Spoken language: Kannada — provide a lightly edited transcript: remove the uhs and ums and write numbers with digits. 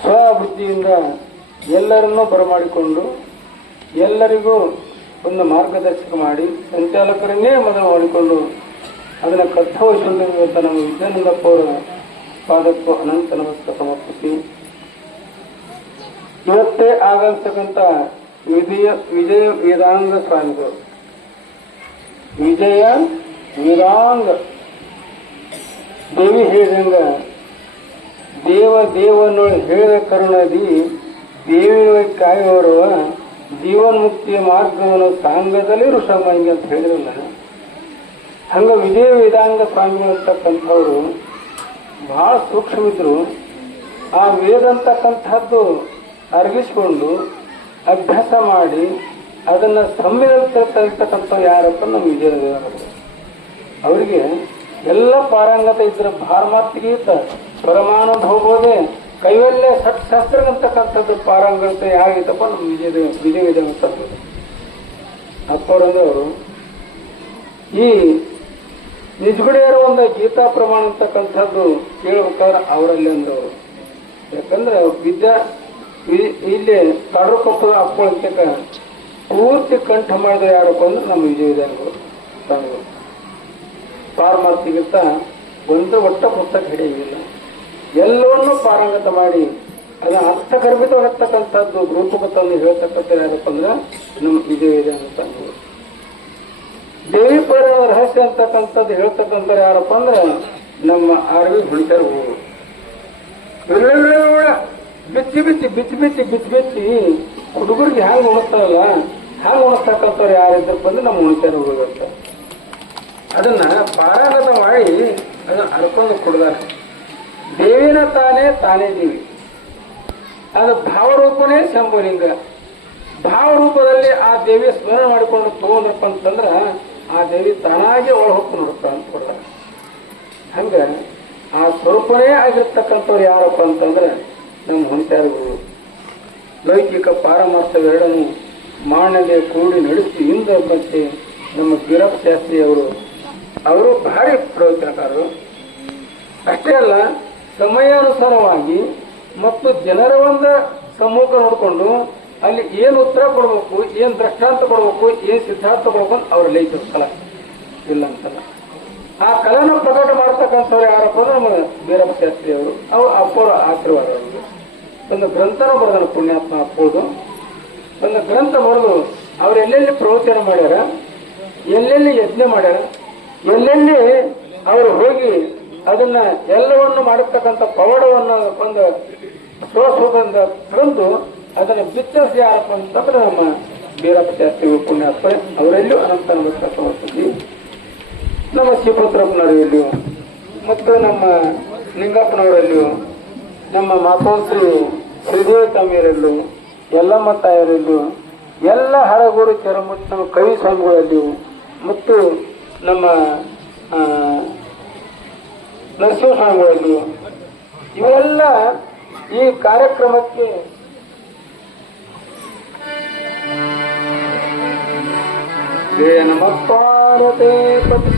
ಸ್ವಬುದ್ಧಿಯಿಂದ ಎಲ್ಲರನ್ನೂ ಬರಮಾಡಿಕೊಂಡು ಎಲ್ಲರಿಗೂ ಒಂದು ಮಾರ್ಗದರ್ಶಕ ಮಾಡಿ ಸಂಚಾಲಕರನ್ನೇ ಮೊದಲು ಮಾಡಿಕೊಂಡು ಅದನ್ನು ಕರ್ತವಹಿಸಿಕೊಂಡಿರುವಂಥ ನಮ್ಮ ವಿದ್ಯಾನಂದಪ್ಪ ಅವರ ಪಾದಕ್ಕೂ ಅನಂತ ನಮಸ್ಕಾರ ಸಮರ್ಪಿಸಿ ಇವತ್ತೇ ಆಗತಕ್ಕಂಥ ವಿಜಯ ವೇದಾಂಗ ಸ್ವಾಮಿಗಳು ವಿಜಯ ವೇದಾಂಗ ದೇವಿ ಹೇಳಿದಂಗ ದೇವನೊಳ ಹೇಳಿದ ಕರುಣದಿ ದೇವಿಯ ಕಾಯುವವರವ ಜೀವನ್ಮುಕ್ತಿಯ ಮಾರ್ಗವನ್ನು ಸಾಂಗದಲ್ಲಿ ಋಷಭಂಗಿ ಅಂತ ಹೇಳಿರಲ್ಲ. ಹಂಗ ವಿಜಯ ವೇದಾಂಗ ಸ್ವಾಮಿಗಳು ಅಂತಕ್ಕಂಥವ್ರು ಬಹಳ ಸೂಕ್ಷ್ಮಿದ್ರು. ಆ ವೇದ ಅಂತಕ್ಕಂಥದ್ದು ಅರಗಿಸ್ಕೊಂಡು ಅಭ್ಯಾಸ ಮಾಡಿ ಅದನ್ನು ಸಂವಿಧಾನತಕ್ಕಂಥ ಯಾರಪ್ಪ ನಮ್ಮ ವಿಜಯ ವೇದಾಂಗ ಅವರಿಗೆ ಎಲ್ಲ ಪಾರಂಗತ ಇದ್ರ ಭಾರಮಾತ್ಗೀತ ಪರಮಾನುಭವಬೋಧೆ ಕೈವಲ್ಯ ಶಾಸ್ತ್ರ ಅಂತಕ್ಕಂಥದ್ದು ಪಾರಂಗತೆ ಯಾರಿತ್ತಪ್ಪ ನಮ್ಮ ವಿಜಯ ವೇದಾಂಗ ಅಪ್ಪರಂದವರು ಈ ನಿಜಗುಡಿಯರ ಒಂದು ಗೀತಾ ಪ್ರಮಾಣ ಅಂತಕ್ಕಂಥದ್ದು ಕೇಳ್ಬೇಕಾದ್ರೆ ಅವರಲ್ಲಿ ಅಂದವರು. ಯಾಕಂದ್ರೆ ಇಲ್ಲಿ ಕಡ್ರಕೊಪ್ಪದ ಅಪ್ಪಳಕ್ಕೆ ಪೂರ್ತಿ ಕಂಠ ಮಾಡಿದ್ರೆ ಯಾರಪ್ಪ ಅಂದ್ರೆ ನಮ್ಮ ವಿಜಯ ವೇದಾಂಗರು ಸ್ವಾಮಿಗಳು. ಪಾರಮಾರ್ಥಿಗಿಂತ ಒಂದು ಒಟ್ಟ ಪುಸ್ತಕ ಹಿಡಿಯುವುದಿಲ್ಲ, ಎಲ್ಲವನ್ನೂ ಪಾರಂಗತ ಮಾಡಿ ಅದನ್ನ ಅರ್ಥಗರ್ಭಿತವಾಗಿರ್ತಕ್ಕಂಥದ್ದು ರೂಪಕತವನ್ನು ಹೇಳ್ತಕ್ಕಂಥ ಯಾರಪ್ಪ ಅಂದ್ರೆ ನಮ್ಮ ವಿಜಯ ವೇದಾಂಗ ಸ್ವಾಮಿಗಳು. ದೇವಿ ಪುರಾಣ ರಹಸ್ಯ ಅಂತಕ್ಕಂಥದ್ದು ಹೇಳ್ತಕ್ಕಂಥ ಯಾರಪ್ಪ ಅಂದ್ರೆ ನಮ್ಮ ಆರ್ವಿ ಹುಣಿಕರ ಹೋಗು ಬಿಚ್ಚಿ ಬಿಚ್ಚಿ ಬಿಚ್ಚಿ ಬಿಚ್ಚಿ ಬಿಚ್ಚಿ ಬಿಚ್ಚಿ ಹುಡುಗರಿಗೆ ಹ್ಯಾಂಗ ಉಣಿಸ್ತಾರಲ್ಲ ಹ್ಯಾಂಗ ಉಣಿಸ್ತಕ್ಕಂಥವ್ರು ಯಾರಿದ್ದಪ್ಪ ಅಂದ್ರೆ ನಮ್ಮ ಹುಣಿಕರ ಹೋಗಂತ ಅದನ್ನ ಪಾರಾಗತ ಮಾಡಿ ಅದನ್ನ ಅರ್ಕೊಂಡು ಕೊಡ್ದಾರೆ. ದೇವಿನ ತಾನೇ ದೇವಿ, ಅದು ಭಾವರೂಪನೇ ಶಂಭುಲಿಂಗ. ಭಾವರೂಪದಲ್ಲಿ ಆ ದೇವಿಯ ಸ್ಮರಣೆ ಮಾಡಿಕೊಂಡು ತಗೊಂಡ್ರಪ್ಪ ಅಂತಂದ್ರ ಆ ದೇವಿ ತಾನಾಗಿ ಒಳಹೊಕ್ಕು ನೋಡ್ತಾ ಅಂತ ಕೊಡ್ತಾರೆ. ಹಂಗ ಆ ಸ್ವರೂಪನೇ ಆಗಿರ್ತಕ್ಕಂಥವ್ರು ಯಾರಪ್ಪ ಅಂತಂದ್ರೆ ನಮ್ಮ ಹೊಂಚಾರಿಗಳು. ಲೌಕಿಕ ಪಾರಮಾರ್ಥವೆರಡನ್ನು ಮಾನವೇ ಕೂಡಿ ನಡೆಸಿ ಇಂದ ಮತ್ತೆ ನಮ್ಮ ವೀರಪ್ಪ ಶಾಸ್ತ್ರಿ ಅವರು ಭಾರಿ ಪ್ರವಚನಕಾರರು. ಅಷ್ಟೇ ಅಲ್ಲ, ಸಮಯಾನುಸಾರವಾಗಿ ಮತ್ತು ಜನರ ಒಂದು ಸಮ್ಮುಖ ನೋಡಿಕೊಂಡು ಅಲ್ಲಿ ಏನು ಉತ್ತರ ಕೊಡಬೇಕು, ಏನು ದೃಷ್ಟಾಂತ ಕೊಡಬೇಕು, ಏನು ಸಿದ್ಧಾಂತ ಕೊಡಬೇಕು ಅಂತ ಅವ್ರಲ್ಲಿ ಐತೆ ಕಲಾ ಇಲ್ಲ ಅಂತಲ್ಲ. ಆ ಕಲಾನ ಪ್ರಕಟ ಮಾಡ್ತಕ್ಕಂಥವ್ರು ಯಾರಪ್ಪ ಅಂದ್ರೆ ನಮ್ಮ ವೀರಪ್ಪ ಶಾಸ್ತ್ರಿ ಅವರು ಅಪ್ಪರ ಆಶೀರ್ವಾದ. ಅವರಿಗೆ ಒಂದು ಗ್ರಂಥನ ಬರೆದ ಪುಣ್ಯಾತ್ಮ ಅಪ್ಪೋದು ಒಂದು ಗ್ರಂಥ ಬರೆದು ಅವ್ರು ಎಲ್ಲೆಲ್ಲಿ ಪ್ರವಚನ ಮಾಡ್ಯಾರ, ಎಲ್ಲೆಲ್ಲಿ ಯಜ್ಞ ಮಾಡ್ಯಾರ, ಎಲ್ಲೆಲ್ಲಿ ಅವರು ಹೋಗಿ ಅದನ್ನ ಎಲ್ಲವನ್ನು ಮಾಡಿರ್ತಕ್ಕಂಥ ಪವಾಡವನ್ನು ಒಂದು ಸ್ವಸ್ವದಿಂದ ತಂದು ಅದನ್ನ ಬಿತ್ತರಿಸಿ ಯಾರಪ್ಪ ಅಂತಂದ್ರೆ ನಮ್ಮ ವೀರಪ್ಪ ಶಾಸ್ತ್ರಿ ಪುಣ್ಯಾತ್ಮ ಅವರೆಲ್ಲೂ ಅನಂತ ನಮಸ್ಕಾರ ಸಮರ್ಪಿಸಿ ನಮ್ಮ ಶಿವಪುತ್ರಪ್ಪನವರಲ್ಲಿಯೂ ಮತ್ತು ನಮ್ಮ ಲಿಂಗಪ್ಪನವರಲ್ಲಿಯೂ ನಮ್ಮ ಮಾತೋಶ್ರೀ ಶ್ರೀದೇವಿ ತಮ್ಮಿಯರಲ್ಲೂ ಯಲ್ಲಮ್ಮ ತಾಯರಲ್ಲೂ ಎಲ್ಲ ಹಳಗೂರು ಚರಮುಟ್ಟು ನಮ್ಮ ಕವಿ ಸ್ವಾಮಿಗಳಲ್ಲಿಯೂ ಮತ್ತು ನಮ್ಮ ನರಸಿಂಹಸ್ವಾಮಿಗಳಲ್ಲಿಯೂ ಇವೆಲ್ಲ ಈ ಕಾರ್ಯಕ್ರಮಕ್ಕೆ ನಮಃ ಪಾರ್ವತಿ ಪತಿ